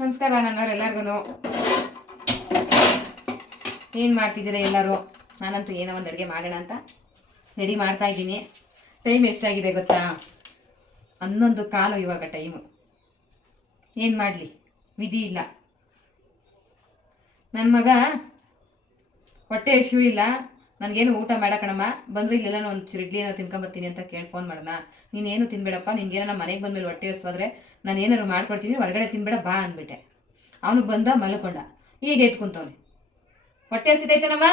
ನಮಸ್ಕಾರ ನನ್ನವರೆಲ್ಲರಿಗೂ. ಏನು ಮಾಡ್ತಿದ್ದೀರ ಎಲ್ಲರೂ? ನಾನಂತೂ ಏನೋ ಒಂದು ಅಡುಗೆ ಮಾಡೋಣ ಅಂತ ರೆಡಿ ಮಾಡ್ತಾ ಇದ್ದೀನಿ. ಟೈಮ್ ಎಷ್ಟಾಗಿದೆ ಗೊತ್ತಾ? ಹನ್ನೊಂದು ಕಾಲು ಇವಾಗ ಟೈಮು ಏನು ಮಾಡಲಿ? ವಿಧಿ ಇಲ್ಲ. ನನ್ನ ಮಗ ಹೊಟ್ಟೆ ಇಶ್ಯೂ ಇಲ್ಲ. ನನಗೇನು ಊಟ ಮಾಡಕಣಮ್ಮ ಬಂದ್ರೆ ಇಲ್ಲೆಲ್ಲ ಒಂದು ಚಿಡ್ಲಿ ಏನೋ ತಿನ್ಕೊಂಬತ್ತೀನಿ ಅಂತ ಕೇಳಿ ಫೋನ್ ಮಾಡೋಣ ನೀನೇನು ತಿನ್ಬೇಡಪ್ಪ ನಿನ್ಗೇನೋ ನಮ್ಮ ಮನೆಗೆ ಬಂದ್ಮೇಲೆ ಹೊಟ್ಟೆ ಹಸ್ವಾದ್ರೆ ನಾನು ಏನಾದ್ರು ಮಾಡ್ಕೊಡ್ತೀನಿ ಹೊರಗಡೆ ತಿನ್ಬೇಡ ಬಾ ಅಂದ್ಬಿಟ್ಟೆ. ಅವನು ಬಂದ ಮಲ್ಕೊಂಡ. ಈಗ ಎತ್ಕೊಂತವ್ನೆ ಹೊಟ್ಟೆ ಹಸಿತೈತೇನಮ್ಮ?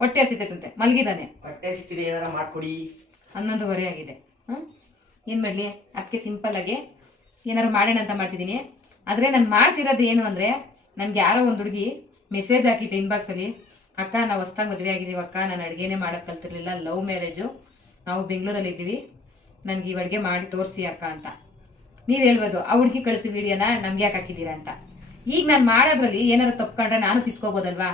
ಹೊಟ್ಟೆ ಹಸಿತೈತಂತೆ. ಮಲಗಿದಾನೆ. ಹೊಟ್ಟೆ ಸಿಕ್ತಿದೆ ಏನಾರ ಮಾಡ್ಕೊಡಿ. ಹನ್ನೊಂದುವರೆ ಆಗಿದೆ. ಹಾಂ ಏನು ಮಾಡಲಿ? ಅದಕ್ಕೆ ಸಿಂಪಲ್ಲಾಗಿ ಏನಾರು ಮಾಡೋಣ ಅಂತ ಮಾಡ್ತಿದ್ದೀನಿ. ಆದರೆ ನಾನು ಮಾಡ್ತಿರೋದು ಏನು ಅಂದರೆ ನನಗೆ ಯಾರೋ ಒಂದು ಹುಡುಗಿ ಮೆಸೇಜ್ ಹಾಕಿದ್ದೆ ಇನ್ಬಾಕ್ಸಲ್ಲಿ ಅಕ್ಕ, ನಾವು ಹೊಸ್ದಾಗಿ ಮದುವೆ ಆಗಿದ್ದೀವಿ ಅಕ್ಕ. ನಾನು ಅಡುಗೆನೇ ಮಾಡೋದು ಕಲ್ತಿರ್ಲಿಲ್ಲ. ಲವ್ ಮ್ಯಾರೇಜು ನಾವು ಬೆಂಗಳೂರಲ್ಲಿ ಇದ್ದೀವಿ. ನನಗೆ ಈ ಅಡುಗೆ ಮಾಡಿ ತೋರಿಸಿ ಅಕ್ಕ ಅಂತ. ನೀವು ಹೇಳ್ಬೋದು, ಆ ಹುಡುಗಿ ಕಳಿಸಿ ವಿಡಿಯೋನ ನಮ್ಗೆ ಯಾಕೆ ಹಾಕಿದ್ದೀರಾ ಅಂತ. ಈಗ ನಾನು ಮಾಡೋದ್ರಲ್ಲಿ ಏನಾರು ತಪ್ಕೊಂಡ್ರೆ ನಾನು ತಿತ್ಕೋಬೋದಲ್ವಾ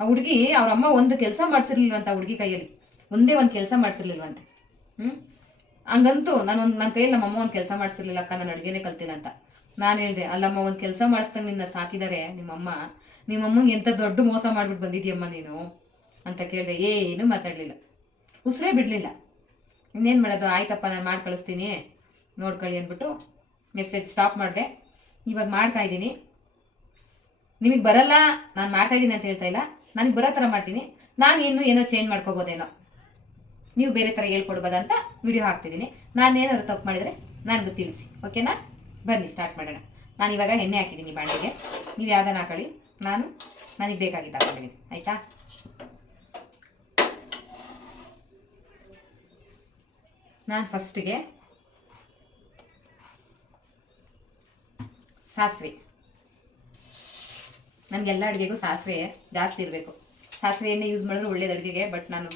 ಆ ಹುಡುಗಿ, ಅವ್ರ ಅಮ್ಮ ಒಂದು ಕೆಲಸ ಮಾಡಿಸಿರ್ಲಿಲ್ವಂತ ಆ ಹುಡುಗಿ ಕೈಯಲ್ಲಿ? ಒಂದೇ ಒಂದು ಕೆಲಸ ಮಾಡಿಸಿರ್ಲಿಲ್ವಂತೆ ಹ್ಞೂ ಹಂಗಂತೂ ನಾನು ಒಂದು ನನ್ನ ಕೈಯಲ್ಲಿ ನಮ್ಮಮ್ಮ ಒಂದು ಕೆಲಸ ಮಾಡಿಸಿರ್ಲಿಲ್ಲ ಅಕ್ಕ. ನಾನು ಅಡುಗೆನೇ ಕಲ್ತಿಲ್ಲ ಅಂತ. ನಾನು ಹೇಳಿದೆ, ಅಲ್ಲಮ್ಮ, ಒಂದು ಕೆಲಸ ಮಾಡಿಸ್ದಂಗೆ ನಿನ್ನ ಸಾಕಿದ್ದಾರೆ ನಿಮ್ಮಮ್ಮ. ನಿಮ್ಮಮ್ಮಂಗೆ ಎಂಥ ದೊಡ್ಡ ಮೋಸ ಮಾಡ್ಬಿಟ್ಟು ಬಂದಿದ್ಯಮ್ಮ ನೀನು? ಅಂತ ಕೇಳಿದೆ, ಏನು ಮಾತಾಡಲಿಲ್ಲ. ಉಸಿರೇ ಬಿಡಲಿಲ್ಲ. ಇನ್ನೇನು ಮಾಡೋದು? ಆಯ್ತಪ್ಪ, ನಾನು ಮಾಡಿ ಕಳಿಸ್ತೀನಿ. ನೋಡ್ಕೊಳ್ಳಿ ಅಂದ್ಬಿಟ್ಟು ಮೆಸೇಜ್ ಸ್ಟಾಪ್ ಮಾಡಿದೆ. ಇವಾಗ ಮಾಡ್ತಾ ಇದ್ದೀನಿ. ನಿಮಗೆ ಬರಲ್ಲ? ನಾನು ಮಾಡ್ತಾ ಇದ್ದೀನಿ ಅಂತ ಹೇಳ್ತಾ ಇಲ್ಲ. ನನಗೆ ಬರೋ ಥರ ಮಾಡ್ತೀನಿ. ನಾನು ಇನ್ನೂ ಏನೋ ಚೇಂಜ್ ಮಾಡ್ಕೋಬೋದೇನೋ. ನೀವು ಬೇರೆ ಥರ ಹೇಳ್ಕೊಡ್ಬೋದ ಅಂತ ವಿಡಿಯೋ ಹಾಕ್ತಿದ್ದೀನಿ. ನಾನು ಏನಾದ್ರು ತಪ್ಪು ಮಾಡಿದರೆ ನನಗೂ ತಿಳಿಸಿ. ಓಕೆನಾ ಬನ್ನಿ ಸ್ಟಾರ್ಟ್ ಮಾಡೋಣ. ನಾನು ಇವಾಗ ಎಣ್ಣೆ ಹಾಕಿದ್ದೀನಿ ಬಾಣಲೆಗೆ. ನೀವು ಯಾವ್ದಾನ ಹಾಕೊಳ್ಳಿ. ನಾನು ನನಗೆ ಬೇಕಾಗಿದ್ದು ಹಾಕೊಂಡಿದ್ದೀನಿ ಆಯಿತಾ? ನಾನು ಫಸ್ಟಿಗೆ ಸಾಸಿವೆ. ನನಗೆಲ್ಲ ಅಡುಗೆಗೂ ಸಾಸಿವೆ ಜಾಸ್ತಿ ಇರಬೇಕು. ಸಾಸಿವೆ ಎಣ್ಣೆ ಯೂಸ್ ಮಾಡಿದ್ರೆ ಒಳ್ಳೇದು ಅಡುಗೆಗೆ ಬಟ್ ನಾನು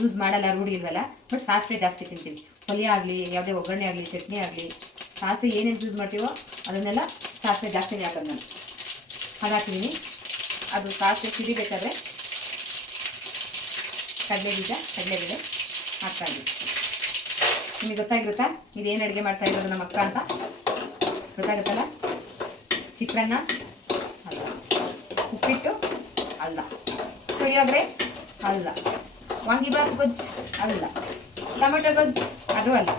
ಯೂಸ್ ಮಾಡಲ್ಲ ರೂಢಿ ಇಲ್ವಲ್ಲ ಬಟ್ ಸಾಸಿವೆ ಜಾಸ್ತಿ ತಿಂತೀನಿ. ಪಲ್ಯ ಆಗಲಿ, ಯಾವುದೇ ಒಗ್ಗರಣೆ ಆಗಲಿ, ಚಟ್ನಿ ಆಗಲಿ, ಸಾಸಿವೆ ಏನೇನು ಯೂಸ್ ಮಾಡ್ತೀವೋ ಅದನ್ನೆಲ್ಲ ಸಾಸಿವೆ ಜಾಸ್ತಿನೇ ಹಾಕೋದು ನಾನು. ಹಾಕಿದ್ದೀನಿ ಅದು ಕಾಸು ಸಿಡಿಬೇಕಾದ್ರೆ ಕಡಲೆ ಬೀಜ ಕಡಲೆ ಬೀಜ ಹಾಕ್ತಾ ಇದ್ದೀನಿ. ನಿಮಗೆ ಗೊತ್ತಾಗಿರುತ್ತಾ? ಇದೇನು ಅಡುಗೆ ಮಾಡ್ತಾ ಇರೋದು ನಮ್ಮ ಅಕ್ಕ ಅಂತ? ಗೊತ್ತಾಗುತ್ತಲ್ಲ? ಚಿತ್ರಾನ್ನ, ಅಲ್ಲ. ಉಪ್ಪಿಟ್ಟು, ಅಲ್ಲ. ಪುಳಿಯೋಗರೆ, ಅಲ್ಲ. ವಾಂಗಿಬಾತ್ ಗೊಜ್ಜು, ಅಲ್ಲ. ಟೊಮೆಟೊ ಗೊಜ್ಜು, ಅದು ಅಲ್ಲ.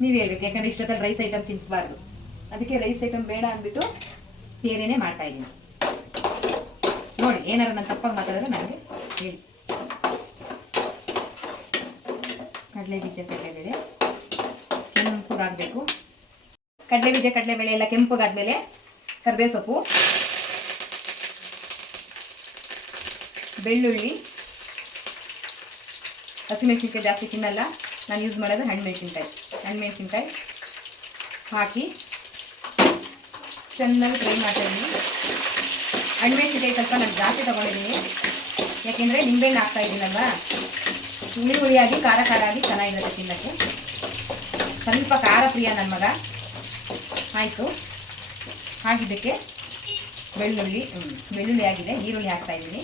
ನೀವು ಹೇಳ್ಬೇಕು, ಯಾಕಂದರೆ ಇಷ್ಟೊತ್ತಲ್ಲಿ ರೈಸ್ ಐಟಮ್ ತಿನ್ನಿಸ್ಬಾರ್ದು ಅದಕ್ಕೆ ರೈಸ್ ಐಟಮ್ ಬೇಡ ಅಂದ್ಬಿಟ್ಟು ಬೇರೆನೇ ಮಾಡ್ತಾ ಇದ್ದೀನಿ. ನೋಡಿ ಏನಾರು ನಾನು ತಪ್ಪಾಗಿ ಮಾತಾಡಿದ್ರೆ ನನಗೆ ಹೇಳಿ. ಕಡಲೆ ಬೀಜ ಕಡಲೆಬೇಳೆ ಕೆಂಪುಗಾಗಬೇಕು. ಕಡಲೆ ಬೀಜ ಕಡಲೆಬೇಳೆ ಎಲ್ಲ ಕೆಂಪಗಾದ್ಮೇಲೆ ಕರಿಬೇವು ಸೊಪ್ಪು. ಬೆಳ್ಳುಳ್ಳಿ. ಹಸಿಮೆಣಸಿನ್ಕಾಯಿ ಜಾಸ್ತಿ ತಿನ್ನಲ್ಲ. ನಾನು ಯೂಸ್ ಮಾಡೋದು ಹಣ್ಣು ಮೆಣಸಿನ್ಕಾಯಿ. ಹಣ್ಣು ಮೆಣಸಿನ್ಕಾಯಿ ಹಾಕಿ ಚೆನ್ನಾಗಿ ಫ್ರೈ ಮಾಡ್ತಾಯಿದ್ದೀನಿ. ಹಣ್ಣು ಮೆಣಸಿನ್ಕಾಯಿ ಸ್ವಲ್ಪ ನಾನು ಜಾಸ್ತಿ ತೊಗೊಂಡಿದ್ದೀನಿ. ಯಾಕೆಂದರೆ ನಿಂಬೆಹಣ್ಣು ಹಾಕ್ತಾ ಇದ್ದೀನಲ್ವಾ ಹುಳಿ ಹುಳಿಯಾಗಿ, ಖಾರ ಖಾರ ಆಗಿ ಚೆನ್ನಾಗಿರುತ್ತೆ ತಿನ್ನೋಕ್ಕೆ. ಸ್ವಲ್ಪ ಖಾರ ಪ್ರಿಯ ನನ್ನ ಮಗ. ಆಯಿತು. ಹಾಗಿದ್ದಕ್ಕೆ ಬೆಳ್ಳುಳ್ಳಿ ಬೆಳ್ಳುಳ್ಳಿ ಆಗಿದೆ. ಈರುಳ್ಳಿ ಹಾಕ್ತಾಯಿದ್ದೀನಿ.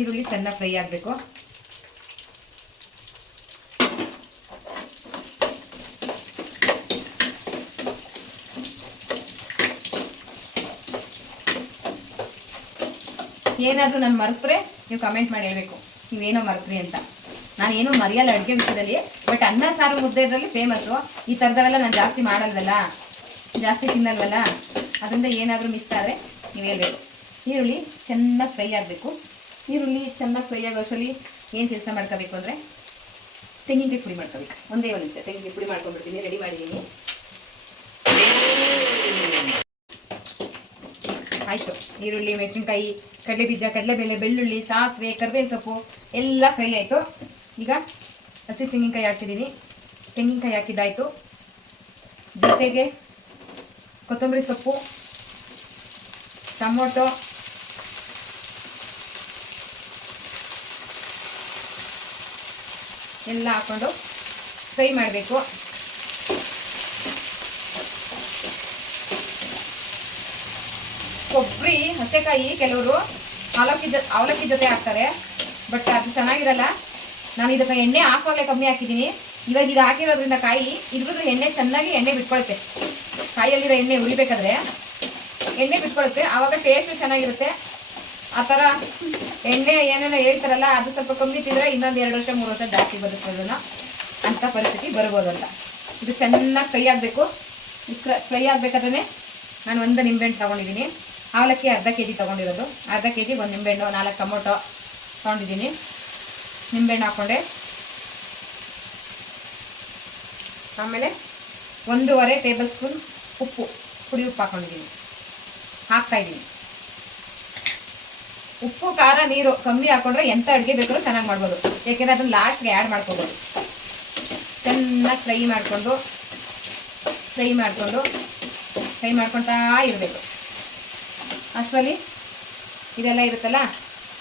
ಈರುಳ್ಳಿ ಚೆನ್ನಾಗಿ ಫ್ರೈ ಆಗಬೇಕು. ಏನಾದರೂ ನಾನು ಮರೆತ್ರೆ ನೀವು ಕಮೆಂಟ್ ಮಾಡಿ ಹೇಳಬೇಕು. ನೀವೇನೋ ಮರೆತ್ರಿ ಅಂತ. ನಾನು ಏನೂ ಮರೆಯಲ್ಲ ಅಡುಗೆ ವಿಷಯದಲ್ಲಿ ಬಟ್ ಅನ್ನ, ಸಾರು, ಮುದ್ದೆ ಇದರಲ್ಲಿ ಫೇಮಸ್ಸು ಈ ಥರದವೆಲ್ಲ ನಾನು ಜಾಸ್ತಿ ಮಾಡಲ್ವಲ್ಲ? ಜಾಸ್ತಿ ತಿನ್ನಲ್ವಲ್ಲ? ಅದರಿಂದ ಏನಾದರೂ ಮಿಸ್ ಆದರೆ ನೀವು ಹೇಳಬೇಕು. ಈರುಳ್ಳಿ ಚೆನ್ನಾಗಿ ಫ್ರೈ ಆಗಬೇಕು. ಈರುಳ್ಳಿ ಚೆನ್ನಾಗಿ ಫ್ರೈ ಆಗೋ ಅಷ್ಟರಲ್ಲಿ ಏನು ಕೆಲಸ ಮಾಡ್ಕೋಬೇಕು ಅಂದರೆ ತೆಂಗಿನಕಾಯಿ ಪುಡಿ ಮಾಡ್ಕೋಬೇಕು. ಒಂದೇ ಒಂದು ನಿಮಿಷ. ತೆಂಗಿನಕಾಯಿ ಪುಡಿ ಮಾಡ್ಕೊಂಡ್ಬಿಡ್ತೀನಿ. ರೆಡಿ ಮಾಡಿದ್ದೀನಿ ಆಯಿತು. ಈರುಳ್ಳಿ, ಮೆಣಸಿನ್ಕಾಯಿ ಕಡಲೆ ಬೀಜ ಕಡಲೆಬೇಳೆ, ಬೆಳ್ಳುಳ್ಳಿ, ಸಾಸಿವೆ ಕರಿಬೇವು ಸೊಪ್ಪು ಎಲ್ಲ ಫ್ರೈ ಆಯಿತು. ಈಗ ಹಸಿ ತೆಂಗಿನಕಾಯಿ ಹಾಕಿದ್ದೀನಿ ತೆಂಗಿನಕಾಯಿ ಹಾಕಿದ್ದಾಯಿತು. ಜೊತೆಗೆ ಕೊತ್ತಂಬರಿ ಸೊಪ್ಪು, ಟೊಮೊಟೊ, ಎಲ್ಲ ಹಾಕ್ಕೊಂಡು ಫ್ರೈ ಮಾಡಬೇಕು. ಕೊಬ್ಬರಿ, ಹಸೆಕಾಯಿ ಕೆಲವರು ಅವಲಕ್ಕಿ ಜೊ, ಅವಲಕ್ಕಿ ಜೊತೆ ಹಾಕ್ತಾರೆ. ಬಟ್ ಅದು ಚೆನ್ನಾಗಿರಲ್ಲ. ನಾನು ಇದಕ್ಕೆ ಎಣ್ಣೆ ಹಾಕೋಲೆ ಕಮ್ಮಿ ಹಾಕಿದ್ದೀನಿ. ಇವಾಗ ಇದು ಹಾಕಿರೋದ್ರಿಂದ ಕಾಯಿ ಇದ್ರದ್ದು ಎಣ್ಣೆ ಚೆನ್ನಾಗಿ ಎಣ್ಣೆ ಬಿಟ್ಕೊಳುತ್ತೆ. ಕಾಯಲ್ಲಿರೋ ಎಣ್ಣೆ ಉರಿಬೇಕಾದ್ರೆ ಎಣ್ಣೆ ಬಿಟ್ಕೊಳುತ್ತೆ. ಆವಾಗ ಟೇಸ್ಟು ಚೆನ್ನಾಗಿರುತ್ತೆ. ಆ ಥರ ಎಣ್ಣೆ ಏನೇನೋ ಹೇಳ್ತಾರಲ್ಲ, ಅದು ಸ್ವಲ್ಪ ಕಮ್ಮಿ ತಿಂದರೆ ಇನ್ನೊಂದು ಎರಡು ವರ್ಷ, ಮೂರು ವರ್ಷ ಜಾಸ್ತಿ ಬದುಕೋದನ್ನ ಅಂಥ ಪರಿಸ್ಥಿತಿ ಬರ್ಬೋದು ಅಂತ. ಇದು ಚೆನ್ನಾಗಿ ಫ್ರೈ ಆಗಬೇಕು. ಫ್ರೈ ಆಗಬೇಕಾದ್ರೆ ನಾನು ಒಂದು ನಿಂಬೆಹಣ್ಣು ತೊಗೊಂಡಿದ್ದೀನಿ. ಅವಲಕ್ಕಿ ಅರ್ಧ ಕೆ ಜಿ ತೊಗೊಂಡಿರೋದು. ಅರ್ಧ ಕೆ ಜಿ ಒಂದು ನಿಂಬೆಹಣ್ಣು, ನಾಲ್ಕು ಟೊಮೊಟೊ ತೊಗೊಂಡಿದ್ದೀನಿ. ನಿಂಬೆಹಣ್ಣು ಹಾಕ್ಕೊಂಡೆ ಆಮೇಲೆ ಒಂದೂವರೆ ಟೇಬಲ್ ಸ್ಪೂನ್ ಉಪ್ಪು, ಪುಡಿ ಉಪ್ಪು ಹಾಕ್ಕೊಂಡಿದ್ದೀನಿ ಹಾಕ್ತಾಯಿದ್ದೀನಿ ಉಪ್ಪು, ಖಾರ, ನೀರು ಕಮ್ಮಿ ಹಾಕ್ಕೊಂಡ್ರೆ ಎಂಥ ಅಡುಗೆ ಬೇಕಾದ್ರೂ ಚೆನ್ನಾಗಿ ಮಾಡ್ಬೋದು. ಏಕೆಂದರೆ ಅದನ್ನು ಲಾಸ್ಟ್ಗೆ ಆ್ಯಡ್ ಮಾಡ್ಕೋಬೋದು. ಚೆನ್ನಾಗಿ ಫ್ರೈ ಮಾಡಿಕೊಂಡು ಫ್ರೈ ಮಾಡಿಕೊಂಡು, ಫ್ರೈ ಮಾಡ್ಕೊತಾ ಇರಬೇಕು. ಅಷ್ಟರಲ್ಲಿ ಇದೆಲ್ಲ ಇರುತ್ತಲ್ಲ?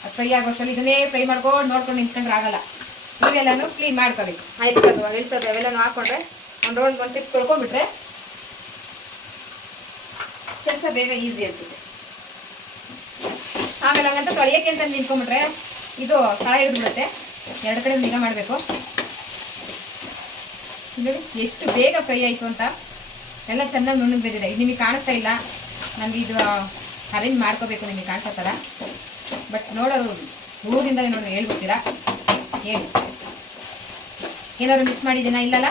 ಅದು ಫ್ರೈ ಆಗೋಷ್ಟರಲ್ಲಿ ಇದನ್ನೇ ಫ್ರೈ ಮಾಡ್ಕೊಂಡು ನೋಡ್ಕೊಂಡು ನಿಂತ್ಕೊಂಡ್ರೆ ಆಗಲ್ಲ. ಇವೆಲ್ಲನೂ ಕ್ಲೀನ್ ಮಾಡ್ಕೋಬೇಕು ಆಯ್ತು ಇಳಿಸೋದು ಅವೆಲ್ಲನೂ ಹಾಕ್ಕೊಂಡ್ರೆ ಒಂದು ರೋಲ್ ಒಂದು ಟಿಪ್ ತೊಳ್ಕೊಂಡ್ಬಿಟ್ರೆ ಕೆಲಸ ಬೇಗ ಈಸಿ ಅನ್ಸುತ್ತೆ. ಆಮೇಲೆ ಹಂಗಂತ ತೊಳೆಯೋಕೆ ಅಂತ ನಿಂತ್ಕೊಂಡ್ಬಿಟ್ರೆ ಇದು ಕಳ ಹಿಡಿದ್ಬಿಡುತ್ತೆ. ಎರಡು ಕಡೆ ನಿಗಾ ಮಾಡಬೇಕು. ನೋಡಿ ಎಷ್ಟು ಬೇಗ ಫ್ರೈ ಆಯಿತು ಅಂತ. ಎಲ್ಲ ಚೆನ್ನಾಗಿ ನುಣ್ಣಗೆ ಬೆಂದಿದೆ. ಇದು ನಿಮಗೆ ಕಾಣಿಸ್ತಾ ಇಲ್ಲ. ನನಗೆ ಇದು ಅರೇಂಜ್ ಮಾಡ್ಕೋಬೇಕು ನಿಮಗೆ ಕಾಣಿಸೋ ಥರ ಬಟ್ ನೋಡೋರು ಊರಿಂದ ನೋಡೋರು ಹೇಳ್ಬಿಡ್ತೀರಾ? ಹೇಳಿ ಏನಾದ್ರು ಮಿಸ್ ಮಾಡಿದ್ದೀನಾ ಇಲ್ಲಲ್ಲ?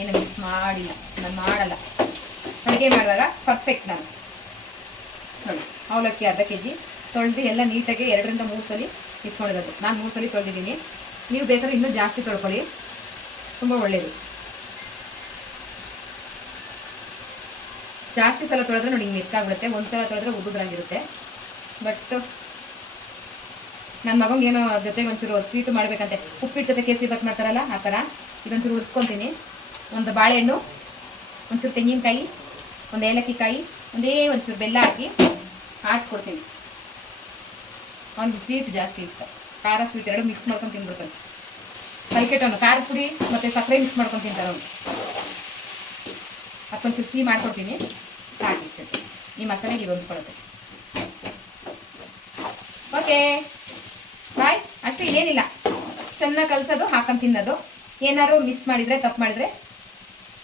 ಏನು ಮಿಸ್ ಮಾಡಿಲ್ಲ. ನಾನು ಮಾಡಲ್ಲ. ಅಡುಗೆ ಮಾಡುವಾಗ ಪರ್ಫೆಕ್ಟ್ ನಾನು. ನೋಡಿ, ಅವಲಕ್ಕಿ ಅರ್ಧ ಕೆ ಜಿ ತೊಳೆದು ಎಲ್ಲ ನೀಟಾಗಿ ಎರಡರಿಂದ ಮೂರು ಸಲ ಇಟ್ಕೊಂಡಿರೋದು. ನಾನು ಮೂರು ಸಲ ತೊಳೆದಿದ್ದೀನಿ. ನೀವು ಬೇಕಾದ್ರೆ ಇನ್ನೂ ಜಾಸ್ತಿ ತೊಳ್ಕೊಳ್ಳಿ. ತುಂಬ ಒಳ್ಳೆಯದು ಜಾಸ್ತಿ ಸಲ ತೊಳೆದ್ರೆ ನೋಡಿ ಹಿಂಗೆ ಮೆತ್ತಾಗ್ಬಿಡುತ್ತೆ ಒಂದು ಸಲ ತೊಳೆದ್ರೆ ಉದ್ದುದ್ರಂಗಿರುತ್ತೆ ಬಟ್ ನನ್ನ ಮಗಂಗೆ ಏನೋ ಜೊತೆಗೆ ಒಂಚೂರು ಸ್ವೀಟ್ ಮಾಡಬೇಕಂತೆ. ಉಪ್ಪಿಟ್ಟು ಜೊತೆ ಕೇಸರಿ ಬಾತ್ ಮಾಡ್ತಾರಲ್ಲ, ಆ ಥರ ಇದೊಂಚೂರು ಉಳಿಸ್ಕೊತೀನಿ. ಒಂದು ಬಾಳೆಹಣ್ಣು, ಒಂಚೂರು ತೆಂಗಿನಕಾಯಿ, ಒಂದು ಏಲಕ್ಕಿ ಕಾಯಿ ಒಂದೇ ಒಂಚೂರು ಬೆಲ್ಲ ಹಾಕಿ ಆಡಿಸ್ಕೊಡ್ತೀನಿ. ಒಂದು ಸ್ವೀಟ್ ಜಾಸ್ತಿ ಇಷ್ಟ. ಖಾರ ಸ್ವೀಟ್ ಎರಡು ಮಿಕ್ಸ್ ಮಾಡ್ಕೊಂಡು ತಿನ್ಬಿಡ್ತಾನೆ. ಕಲ್ಕೆಟವನು ಖಾರ ಪುಡಿ ಮತ್ತು ಸಕ್ಕರೆ ಮಿಕ್ಸ್ ಮಾಡ್ಕೊಂಡು ತಿಂತಾರೆ ಅವನು. ಅದಕ್ಕೊಂಚೂರು ಸಿಹಿ ಮಾಡ್ಕೊಡ್ತೀನಿ. ಸಾಕು ಈ ಮಸಾಲೆಗೆ ಇದು ಹೊಂದ್ಕೊಳ್ಳುತ್ತೆ ಓಕೆ ಬಾಯ್ ಅಷ್ಟೇ ಏನಿಲ್ಲ. ಚೆನ್ನಾಗಿ ಕಲಸೋದು, ಹಾಕೊಂಡು ತಿನ್ನೋದು. ಏನಾದ್ರು ಮಿಸ್ ಮಾಡಿದರೆ, ತಪ್ಪು ಮಾಡಿದರೆ,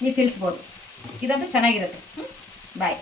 ನೀವು ತಿಳಿಸ್ಬೋದು. ಇದಂತೂ ಚೆನ್ನಾಗಿರುತ್ತೆ. ಹ್ಞೂ ಬಾಯ್